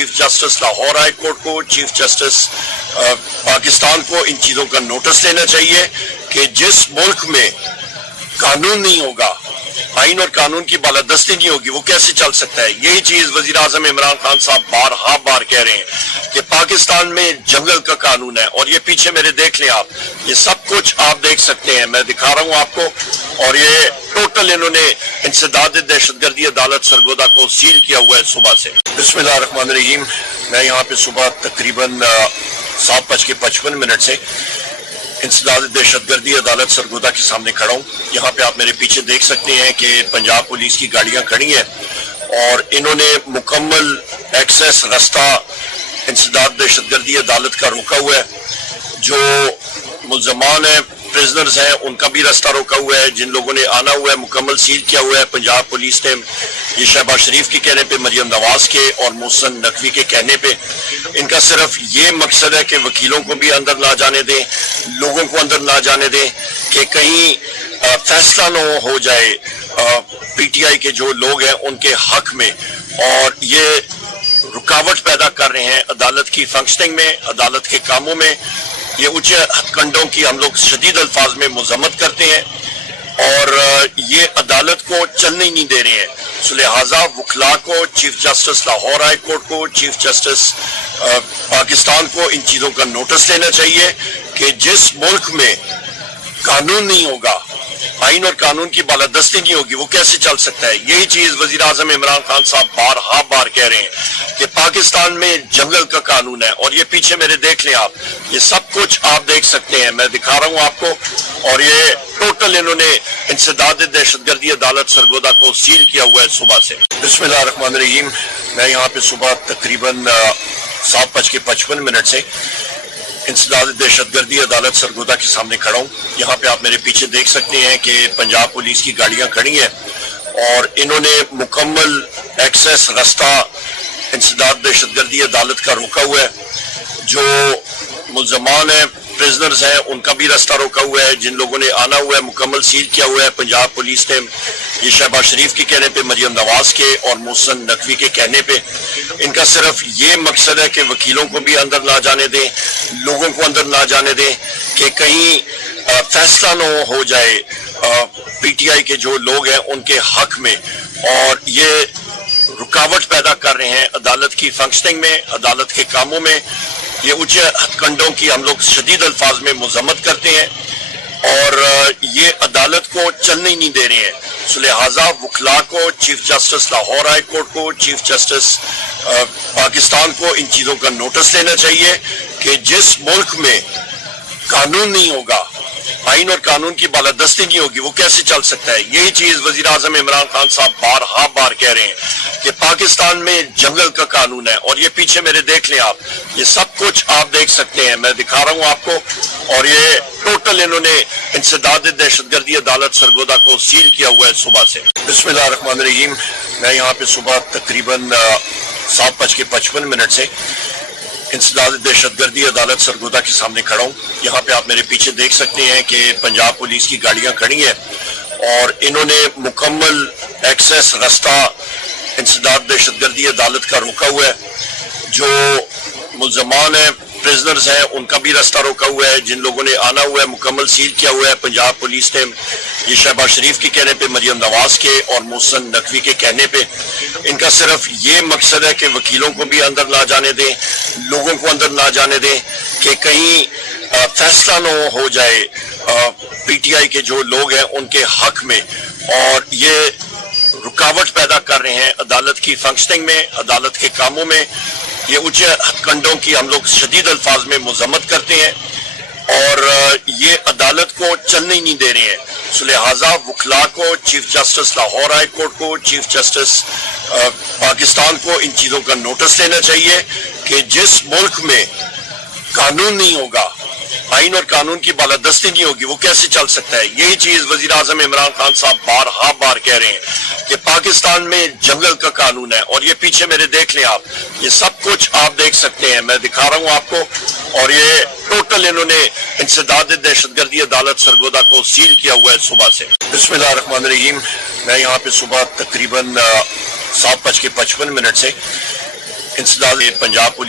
Chief justice Lahore high court को, chief justice Pakistan को इन चीज़ों का नोटिस लेना चाहिए कि जिस मुल्क में कानून नहीं होगा, आइन और कानून की बालादस्ती नहीं होगी, वो कैसे चल सकता है। यही चीज वजीर आजम इमरान खान साहब बार कह रहे हैं कि पाकिस्तान में जंगल का कानून है। और ये पीछे मेरे देख लें आप, ये सब कुछ आप देख सकते हैं, मैं दिखा रहा हूं आपको। और ये टोटल इन्होंने इंसदाद दहशतगर्दी अदालत सरगोदा को सील किया हुआ है सुबह से। बिस्मिल्लाहिर्रहमानिर्रहीम। मैं यहाँ पे सुबह तकरीबन 7:55 से इंसदाद दहशतगर्दी अदालत सरगोदा के सामने खड़ा हूँ। यहाँ पे आप मेरे पीछे देख सकते हैं कि पंजाब पुलिस की गाड़ियाँ खड़ी हैं और इन्होंने मुकम्मल एक्सेस रास्ता इंसदाद दहशतगर्दी अदालत का रोका हुआ है। जो मुल्ज़मान हैं, प्रिजनर्स हैं, उनका भी रास्ता रोका हुआ है। जिन लोगों ने आना हुआ है मुकम्मल सील किया हुआ है। पंजाब पुलिस ने ये शहबाज शरीफ के कहने पे, मरियम नवाज के और मोहसिन नकवी के कहने पे, इनका सिर्फ ये मकसद है कि वकीलों को भी अंदर ना जाने दें, लोगों को अंदर ना जाने दें कि कहीं फैसला न हो जाए पीटीआई के जो लोग हैं उनके हक में। और ये रुकावट पैदा कर रहे हैं अदालत की फंक्शनिंग में, अदालत के कामों में। ये उच्च हथकंडों की हम लोग शदीद अल्फाज में मजम्मत करते हैं और ये अदालत को चलने ही नहीं दे रहे हैं। सो लिहाजा वकला को, chief justice Lahore high court को, चीफ जस्टिस पाकिस्तान को इन चीज़ों का नोटिस लेना चाहिए कि जिस मुल्क में कानून नहीं होगा, आइन और कानून की बालादस्ती नहीं होगी, वो कैसे चल सकता है। यही चीज वजीर आजम इमरान खान साहब बार कह रहे हैं कि पाकिस्तान में जंगल का कानून है। और ये पीछे मेरे देख लें आप, ये सब कुछ आप देख सकते हैं, मैं दिखा रहा हूं आपको। और ये टोटल इन्होंने इंसदाद दहशतगर्दी अदालत सरगोदा को सील किया हुआ है सुबह से। बिस्मिल्लाहिर्रहमानिर्रहीम। मैं यहाँ पे सुबह तकरीबन 7:55 से इंसदाद दहशतगर्दी अदालत सरगोदा के सामने खड़ा हूँ। यहाँ पे आप मेरे पीछे देख सकते हैं कि पंजाब पुलिस की गाड़ियाँ खड़ी हैं और इन्होंने मुकम्मल एक्सेस रास्ता इंसदाद दहशतगर्दी अदालत का रोका हुआ है। जो मुल्ज़मान हैं, प्रिजनर्स हैं, उनका भी रास्ता रोका हुआ है। जिन लोगों ने आना हुआ है मुकम्मल सील किया हुआ है। पंजाब पुलिस ने ये शहबाज शरीफ के कहने पे, मरियम नवाज के और मोहसिन नकवी के कहने पे, इनका सिर्फ ये मकसद है कि वकीलों को भी अंदर ना जाने दें, लोगों को अंदर ना जाने दें कि कहीं फैसला न हो जाए पीटीआई के जो लोग हैं उनके हक में। और ये रुकावट पैदा कर रहे हैं अदालत की फंक्शनिंग में, अदालत के कामों में। ये उच्च हथकंडों की हम लोग शदीद अल्फाज में मजम्मत करते हैं और ये अदालत को चलने ही नहीं दे रहे हैं। सो लिहाजा वकला को, chief justice Lahore high court को, चीफ जस्टिस पाकिस्तान को इन चीज़ों का नोटिस लेना चाहिए कि जिस मुल्क में कानून नहीं होगा, आइन और कानून की बालादस्ती नहीं होगी, वो कैसे चल सकता है। यही चीज वजीर आजम इमरान खान साहब बार कह रहे हैं कि पाकिस्तान में जंगल का कानून है। और ये पीछे मेरे देख लें आप, ये सब कुछ आप देख सकते हैं, मैं दिखा रहा हूं आपको। और ये टोटल इन्होंने इंसदाद दहशतगर्दी अदालत सरगोदा को सील किया हुआ है सुबह से। बिस्मिल्लाहिर्रहमानिर्रहीम। मैं यहाँ पे सुबह तकरीबन 7:55 से इंसदाद दहशतगर्दी अदालत सरगोदा के सामने खड़ा हूँ। यहाँ पे आप मेरे पीछे देख सकते हैं कि पंजाब पुलिस की गाड़ियाँ खड़ी हैं और इन्होंने मुकम्मल एक्सेस रास्ता इंसदाद दहशतगर्दी अदालत का रोका हुआ है। जो मुल्ज़मान हैं, प्रिजनर्स हैं, उनका भी रास्ता रोका हुआ है। जिन लोगों ने आना हुआ है मुकम्मल सील किया हुआ है। पंजाब पुलिस ने ये शहबाज शरीफ के कहने पे, मरियम नवाज के और मोहसिन नकवी के कहने पे, इनका सिर्फ ये मकसद है कि वकीलों को भी अंदर ना जाने दें, लोगों को अंदर ना जाने दें कि कहीं फैसला न हो जाए पीटीआई के जो लोग हैं उनके हक में। और ये रुकावट पैदा कर रहे हैं अदालत की फंक्शनिंग में, अदालत के कामों में। ये उच्च हथकंडों की हम लोग शदीद अल्फाज में मजम्मत करते हैं और ये अदालत को चलने ही नहीं दे रहे हैं। सो लिहाजा वकला को, chief justice Lahore high court को, चीफ जस्टिस पाकिस्तान को इन चीज़ों का नोटिस लेना चाहिए कि जिस मुल्क में कानून नहीं होगा, आइन और कानून की बालादस्ती नहीं होगी, वो कैसे चल सकता है। यही चीज वजीर आजम इमरान खान साहब बार कह रहे हैं कि पाकिस्तान में जंगल का कानून है। और ये पीछे मेरे देख लें आप, ये सब कुछ आप देख सकते हैं, मैं दिखा रहा हूं आपको। और ये टोटल इन्होंने इंसदाद दहशतगर्दी अदालत सरगोदा को सील किया हुआ है सुबह से। बिस्मिल्लाहिर्रहमानिर्रहीम। मैं यहाँ पे सुबह तकरीबन 7:55 से इंसदाद पंजाब पुलिस